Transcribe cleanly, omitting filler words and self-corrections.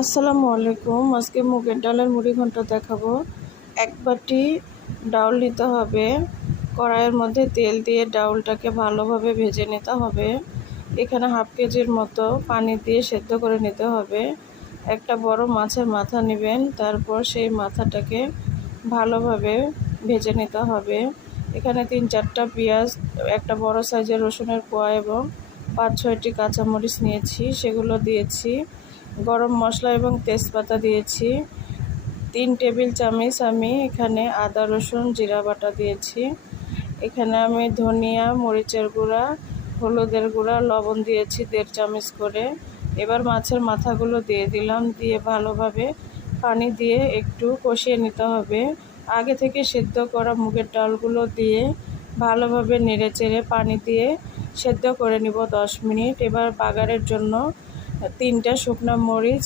আসসালামু আলাইকুম। আজকে মুগের ডালের মুড়ি ঘন্ট দেখাবো। এক বাটি ডাউল নিতে হবে। কড়াইয়ের মধ্যে তেল দিয়ে ডাউলটাকে ভালোভাবে ভেজে নিতে হবে। এখানে হাফ কেজির মতো পানি দিয়ে সেদ্ধ করে নিতে হবে। একটা বড় মাছের মাথা নেবেন, তারপর সেই মাথাটাকে ভালোভাবে ভেজে নিতে হবে। এখানে 3-4টা পেঁয়াজ, একটা বড় সাইজের রসুনের কোয়া এবং 5-6টি কাঁচামরিচ নিয়েছি, সেগুলো দিয়েছি। গরম মশলা এবং তেজপাতা দিয়েছি। 3 টেবিল চামচ আমি এখানে আদা রসুন জিরা বাটা দিয়েছি। এখানে আমি ধনিয়া, মরিচের গুঁড়া, হলুদের গুঁড়া, লবণ দিয়েছি 1.5 চামচ করে। এবার মাছের মাথাগুলো দিয়ে দিলাম, দিয়ে ভালোভাবে পানি দিয়ে একটু কষিয়ে নিতে হবে। আগে থেকে সেদ্ধ করা মুগের ডালগুলো দিয়ে ভালোভাবে নেড়েচেড়ে পানি দিয়ে সেদ্ধ করে নিব 10 মিনিট। এবার বাগারের জন্য 3টা শুকনো মরিচ